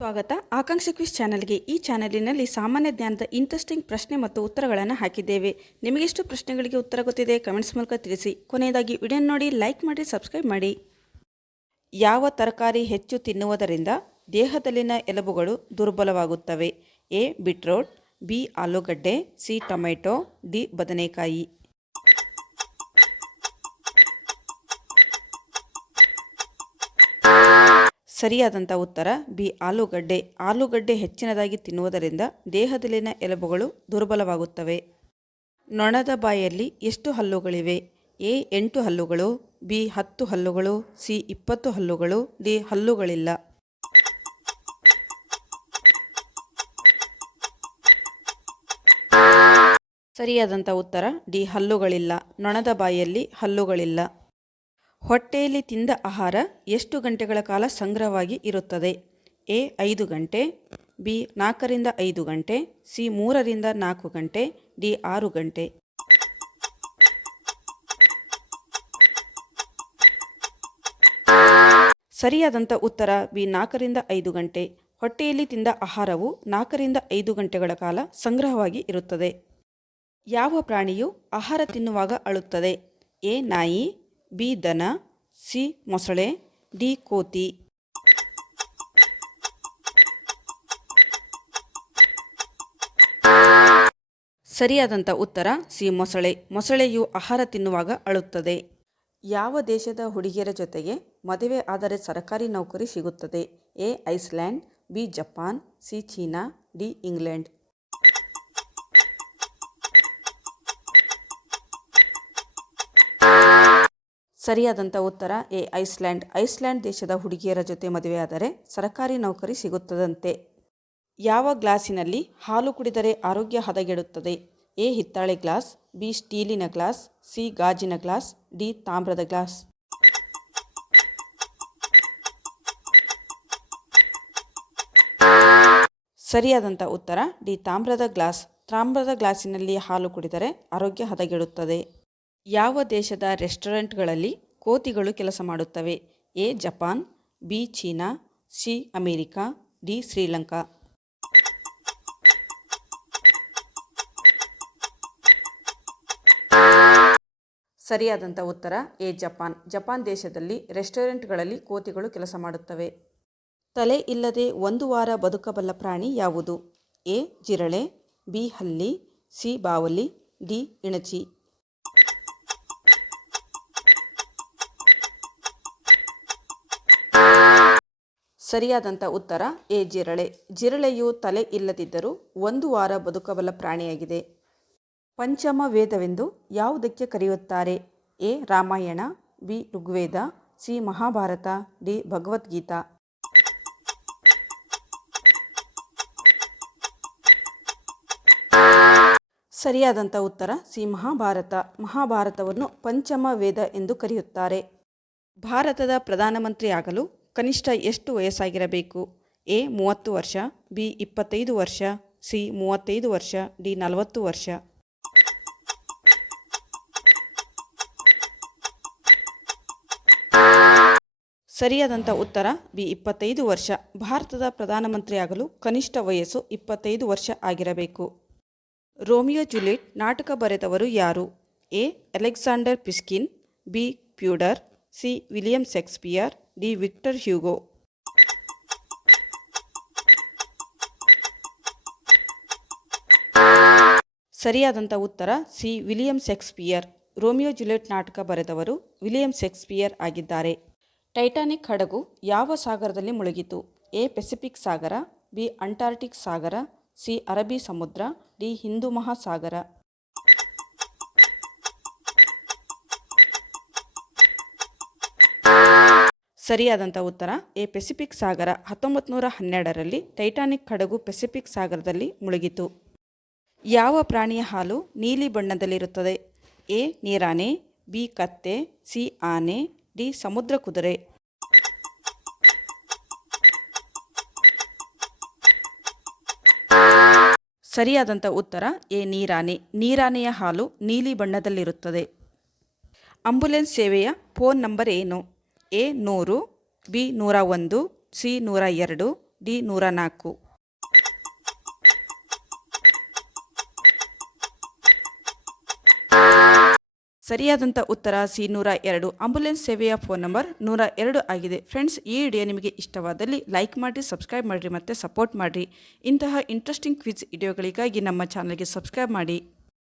ಸ್ವಾಗತ. ಆಕಾಂಕ್ಷಿ ಕ್ವಿಜ್ ಚಾನಲ್ಗೆ. ಈ ಚಾನಲಿನಲ್ಲಿ ಸಾಮಾನ್ಯ ಜ್ಞಾನದ ಇಂಟ್ರೆಸ್ಟಿಂಗ್ ಪ್ರಶ್ನೆ ಮತ್ತು ಉತ್ತರಗಳನ್ನು ಹಾಕಿದ್ದೇವೆ. ನಿಮಗೆಷ್ಟು ಪ್ರಶ್ನೆಗಳಿಗೆ ಉತ್ತರ ಗೊತ್ತಿದೆ ಕಮೆಂಟ್ಸ್ ಮೂಲಕ ತಿಳಿಸಿ. ಕೊನೆಯದಾಗಿ ವಿಡಿಯೋ ನೋಡಿ, ಲೈಕ್ ಮಾಡಿ, ಸಬ್ಸ್ಕ್ರೈಬ್ ಮಾಡಿ. ಯಾವ ತರಕಾರಿ ಹೆಚ್ಚು ತಿನ್ನುವುದರಿಂದ ದೇಹದಲ್ಲಿನ ಎಲುಬುಗಳು ದುರ್ಬಲವಾಗುತ್ತವೆ? ಎ. Beetroot, B. ಆಲೂಗಡ್ಡೆ, ಸಿ. Tomato, D. ಬದನೆಕಾಯಿ. ಸರಿಯಾದಂಥ ಉತ್ತರ ಬಿ. ಆಲೂಗಡ್ಡೆ. ಆಲೂಗಡ್ಡೆ ಹೆಚ್ಚಿನದಾಗಿ ತಿನ್ನುವುದರಿಂದ ದೇಹದಲ್ಲಿನ ಎಲುಬುಗಳು ದುರ್ಬಲವಾಗುತ್ತವೆ. ನೊಣದ ಬಾಯಲ್ಲಿ ಎಷ್ಟು ಹಲ್ಲುಗಳಿವೆ? ಎ. 8 ಹಲ್ಲುಗಳು, ಬಿ. 10 ಹಲ್ಲುಗಳು, ಸಿ. 20 ಹಲ್ಲುಗಳು, ಡಿ. ಹಲ್ಲುಗಳಿಲ್ಲ. ಸರಿಯಾದಂಥ ಉತ್ತರ ಡಿ. ಹಲ್ಲುಗಳಿಲ್ಲ. ನೊಣದ ಬಾಯಲ್ಲಿ ಹಲ್ಲುಗಳಿಲ್ಲ. ಹೊಟ್ಟೆಯಲ್ಲಿ ತಿಂದ ಆಹಾರ ಎಷ್ಟು ಗಂಟೆಗಳ ಕಾಲ ಸಂಗ್ರಹವಾಗಿ ಇರುತ್ತದೆ? ಎ. 5 ಗಂಟೆ, ಬಿ. 4 ರಿಂದ 5 ಗಂಟೆ, ಸಿ. 3 ರಿಂದ 4 ಗಂಟೆ, ಡಿ. 6 ಗಂಟೆ. ಸರಿಯಾದಂಥ ಉತ್ತರ ಬಿ. 4 ರಿಂದ 5 ಗಂಟೆ. ಹೊಟ್ಟೆಯಲ್ಲಿ ತಿಂದ ಆಹಾರವು 4 ರಿಂದ 5 ಗಂಟೆಗಳ ಕಾಲ ಸಂಗ್ರಹವಾಗಿ ಇರುತ್ತದೆ. ಯಾವ ಪ್ರಾಣಿಯು ಆಹಾರ ತಿನ್ನುವಾಗ ಅಳುತ್ತದೆ? ಎ. ನಾಯಿ, ಬಿ. ದನ, ಸಿ. ಮೊಸಳೆ, ಡಿ. ಕೋತಿ. ಸರಿಯಾದಂಥ ಉತ್ತರ ಸಿ. ಮೊಸಳೆ. ಮೊಸಳೆಯು ಆಹಾರ ತಿನ್ನುವಾಗ ಅಳುತ್ತದೆ. ಯಾವ ದೇಶದ ಹುಡುಗಿಯರ ಜೊತೆಗೆ ಮದುವೆ ಆದರೆ ಸರ್ಕಾರಿ ನೌಕರಿ ಸಿಗುತ್ತದೆ? A. Iceland, B. Japan, C. China, D. England. ಸರಿಯಾದಂಥ ಉತ್ತರ ಎ. ಐಸ್ಲ್ಯಾಂಡ್. ಐಸ್ಲ್ಯಾಂಡ್ ದೇಶದ ಹುಡುಗಿಯರ ಜೊತೆ ಮದುವೆಯಾದರೆ ಸರ್ಕಾರಿ ನೌಕರಿ ಸಿಗುತ್ತದಂತೆ. ಯಾವ ಗ್ಲಾಸಿನಲ್ಲಿ ಹಾಲು ಕುಡಿದರೆ ಆರೋಗ್ಯ ಹದಗೆಡುತ್ತದೆ? ಎ. ಹಿತ್ತಾಳೆ ಗ್ಲಾಸ್, ಬಿ. ಸ್ಟೀಲಿನ ಗ್ಲಾಸ್, ಸಿ. ಗಾಜಿನ ಗ್ಲಾಸ್, ಡಿ. ತಾಮ್ರದ ಗ್ಲಾಸ್. ಸರಿಯಾದಂಥ ಉತ್ತರ ಡಿ. ತಾಮ್ರದ ಗ್ಲಾಸ್. ತಾಮ್ರದ ಗ್ಲಾಸಿನಲ್ಲಿ ಹಾಲು ಕುಡಿದರೆ ಆರೋಗ್ಯ ಹದಗೆಡುತ್ತದೆ. ಯಾವ ದೇಶದ ರೆಸ್ಟೋರೆಂಟ್ಗಳಲ್ಲಿ ಕೋತಿಗಳು ಕೆಲಸ ಮಾಡುತ್ತವೆ? A. Japan, B. China, C. America, D. Sri Lanka. ಸರಿಯಾದಂಥ ಉತ್ತರ ಎ. ಜಪಾನ್. ಜಪಾನ್ ದೇಶದಲ್ಲಿ ರೆಸ್ಟೋರೆಂಟ್ಗಳಲ್ಲಿ ಕೋತಿಗಳು ಕೆಲಸ ಮಾಡುತ್ತವೆ. ತಲೆ ಇಲ್ಲದೆ 1 ವಾರ ಬದುಕಬಲ್ಲ ಪ್ರಾಣಿ ಯಾವುದು? ಎ. ಜಿರಳೆ, ಬಿ. ಹಲ್ಲಿ, ಸಿ. ಬಾವಲಿ, ಡಿ. ಇಣಚಿ. ಸರಿಯಾದಂಥ ಉತ್ತರ ಎ. ಜಿರಳೆ. ಜಿರಳೆಯು ತಲೆ ಇಲ್ಲದಿದ್ದರೂ 1 ವಾರ ಬದುಕಬಲ್ಲ ಪ್ರಾಣಿಯಾಗಿದೆ. ಪಂಚಮ ವೇದವೆಂದು ಯಾವುದಕ್ಕೆ ಕರೆಯುತ್ತಾರೆ? A. Ramayana, B. Rigveda, C. Mahabharata, D. Bhagavad Gita. ಸರಿಯಾದಂಥ ಉತ್ತರ ಸಿ. ಮಹಾಭಾರತ. ಮಹಾಭಾರತವನ್ನು ಪಂಚಮ ವೇದ ಎಂದು ಕರೆಯುತ್ತಾರೆ. ಭಾರತದ ಪ್ರಧಾನಮಂತ್ರಿಯಾಗಲು ಕನಿಷ್ಠ ಎಷ್ಟು ವಯಸ್ಸಾಗಿರಬೇಕು? ಎ. 30 ವರ್ಷ, ಬಿ. 25 ವರ್ಷ, ಸಿ. 35 ವರ್ಷ, ಡಿ. 40 ವರ್ಷ. ಸರಿಯಾದಂಥ ಉತ್ತರ ಬಿ. 25 ವರ್ಷ. ಭಾರತದ ಪ್ರಧಾನಮಂತ್ರಿಯಾಗಲು ಕನಿಷ್ಠ ವಯಸ್ಸು 25 ವರ್ಷ ಆಗಿರಬೇಕು. ರೋಮಿಯೋ ಜೂಲಿಯಟ್ ನಾಟಕ ಬರೆದವರು ಯಾರು? ಎ. Alexander Pushkin, B. ಪ್ಯೂಡರ್, C. William Shakespeare, D. Victor Hugo. ಸರಿಯಾದಂಥ ಉತ್ತರ C. William Shakespeare. Romeo Juliet ನಾಟಕ ಬರೆದವರು ವಿಲಿಯಂ ಶೇಕ್ಸ್ಪಿಯರ್ ಆಗಿದ್ದಾರೆ. ಟೈಟಾನಿಕ್ ಹಡಗು ಯಾವ ಸಾಗರದಲ್ಲಿ ಮುಳುಗಿತು? ಎ. ಪೆಸಿಫಿಕ್ ಸಾಗರ, ಬಿ. ಅಂಟಾರ್ಟಿಕ್ ಸಾಗರ, ಸಿ. ಅರಬ್ಬಿ ಸಮುದ್ರ, ಡಿ. ಹಿಂದೂ ಮಹಾಸಾಗರ. ಸರಿಯಾದಂಥ ಉತ್ತರ ಎ. ಪೆಸಿಫಿಕ್ ಸಾಗರ. 1912ರಲ್ಲಿ ಟೈಟಾನಿಕ್ ಹಡಗು ಪೆಸಿಫಿಕ್ ಸಾಗರದಲ್ಲಿ ಮುಳುಗಿತು. ಯಾವ ಪ್ರಾಣಿಯ ಹಾಲು ನೀಲಿ ಬಣ್ಣದಲ್ಲಿರುತ್ತದೆ? ಎ. ನೀರಾನೆ, ಬಿ. ಕತ್ತೆ, ಸಿ. ಆನೆ, ಡಿ. ಸಮುದ್ರ ಕುದುರೆ. ಸರಿಯಾದಂಥ ಉತ್ತರ ಎ. ನೀರಾನೆ. ನೀರಾನೆಯ ಹಾಲು ನೀಲಿ ಬಣ್ಣದಲ್ಲಿರುತ್ತದೆ. ಆಂಬ್ಯುಲೆನ್ಸ್ ಸೇವೆಯ ಫೋನ್ ನಂಬರ್ ಏನು? ಎ. 100, ಬಿ. 101, ಸಿ. 102, ಡಿ 104. ಸರಿಯಾದಂಥ ಉತ್ತರ ಸಿ 102. ಆಂಬುಲೆನ್ಸ್ ಸೇವೆಯ ಫೋನ್ ನಂಬರ್ 102 ಆಗಿದೆ. ಫ್ರೆಂಡ್ಸ್, ಈ ವಿಡಿಯೋ ನಿಮಗೆ ಇಷ್ಟವಾದಲ್ಲಿ ಲೈಕ್ ಮಾಡಿ, ಸಬ್ಸ್ಕ್ರೈಬ್ ಮಾಡಿರಿ ಮತ್ತು ಸಪೋರ್ಟ್ ಮಾಡಿರಿ. ಇಂತಹ ಇಂಟ್ರೆಸ್ಟಿಂಗ್ ಕ್ವಿಜ್ ವಿಡಿಯೋಗಳಿಗಾಗಿ ನಮ್ಮ ಚಾನಲ್ಗೆ ಸಬ್ಸ್ಕ್ರೈಬ್ ಮಾಡಿ.